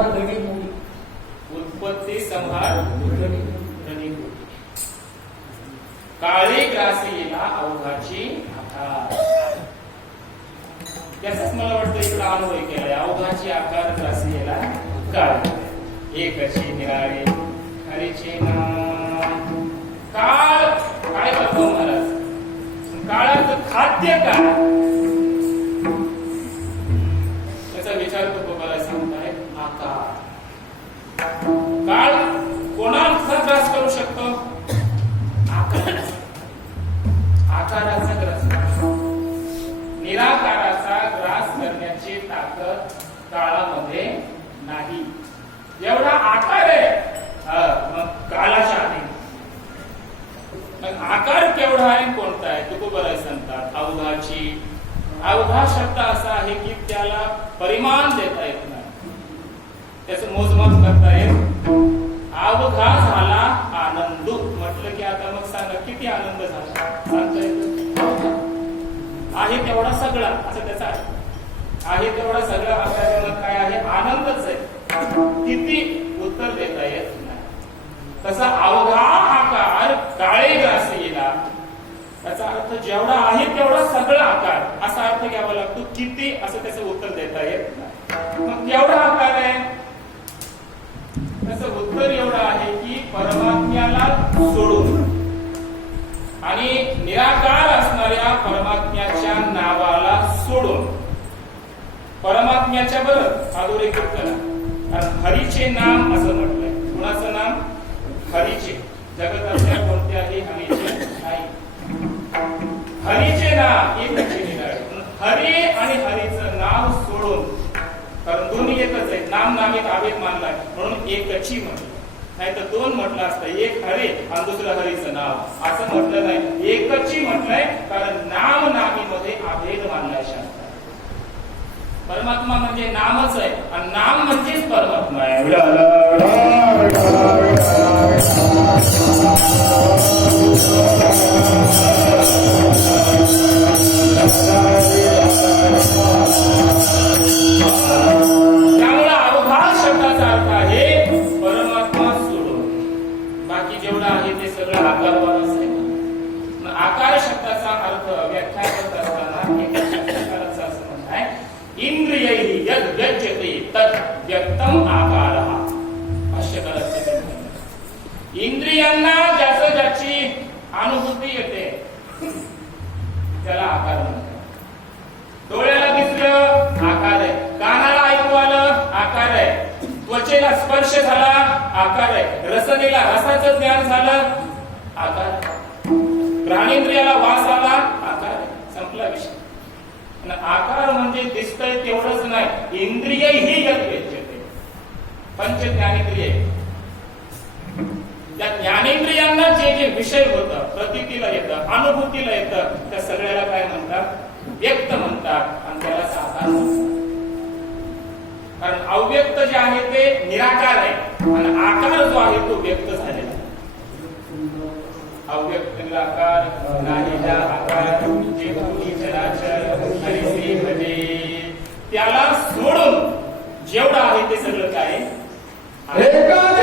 संहार घडी मुडी उत्पत्ती संहार घडीमोडी. काळी ग्रासीला अवघाची आकार. त्याच मला वाटतं इकडं अनुभव केलाय अवघाची आकार ग्रासीला काळ. एकची निराळे हरीचे काळ काय बघू महाराज. काळाचं खाद्य काळ शकतो? आकाराचा ग्रास निराकाराचा ग्रास करण्याची ताकद काळामध्ये नाही. एवढा आकार आहे. मग काळाच्या आधी. मग आकार केवढा आहे कोणता आहे? तुकोबराय सांगतात. अवघाची. अवघा शब्द असा आहे की त्याला परिमाण देता येत नाही. त्याचं मोजमाप करता येत आहे तेवढा सगळा असं त्याचा आहे तेवढा सगळा असल्याने काय आहे? आनंदच आहे. किती उत्तर देता येत नाही. तसा अवघा आकार काळे ग्रासीला त्याचा अर्थ जेवढा आहे तेवढा सगळा आकार. असा अर्थ घ्यावा लागतो किती असं त्याचं उत्तर देता येत नाही. मग केवढा आकार आहे. त्याचं उत्तर एवढं आहे की परमात्म्याला सोडून. आणि निराकार असणाऱ्या परमा बरं अधोरेखित करा कारण हरीचे नाम असं म्हटलंय. कुणाचं नाम हरीचे. जगताच्या कोणत्याही हरीचे नाही. हरीचे नाम हे एकचे निराळे. हरी आणि हरीचं नाव सोडून कारण दोन्ही एकच आहे नाम नामिक आवेग मानलाय. म्हणून एकची म्हटलं. नाही तर दोन म्हटलं असतं. एक हरे आणि दुसरं हरीचं नाव. असं म्हटलं नाही. एकची म्हटलंय कारण नाम नामीमध्ये अभेद मानलाय शास्त्रात परमात्मा म्हणजे नामच आहे. आणि नाम म्हणजेच परमात्मा आहे. त्यामुळे अवघा शब्दाचा अर्थ आहे परमात्मा सोडून. बाकी जेवढं आहे ते सगळं आकारवान असेल व्यक्तम आकार. भाष्यकाराचं इंद्रियांना ज्याचं ज्याची अनुभूती येते त्याला आकार म्हणतात. डोळ्याला दिसलं आकार आहे. कानाला ऐकू आलं आकार आहे. त्वचेला स्पर्श झाला आकार आहे. रसनेला रसाचं ज्ञान झालं आकार प्राणेंद्रियाला वास आला आकार आहे. संपला विषय. आकार म्हणजे दिसतंय तेवढंच नाही. इंद्रिय ही पंच ज्ञानेंद्रिय त्या ज्ञानेंद्रियांना जे जे विषय होतं प्रतीला येतं अनुभूतीला येतं त्या सगळ्याला काय म्हणतात? व्यक्त म्हणतात आणि त्याला साकार कारण अव्यक्त जे आहे ते निराकार आहे आणि आकार जो आहे तो व्यक्त झालेला अव्यक्त निराकार नाहीला आकार जे चराचर हरिश्री त्याला सोडून जेवढं आहे ते सगळं काय आहे? एका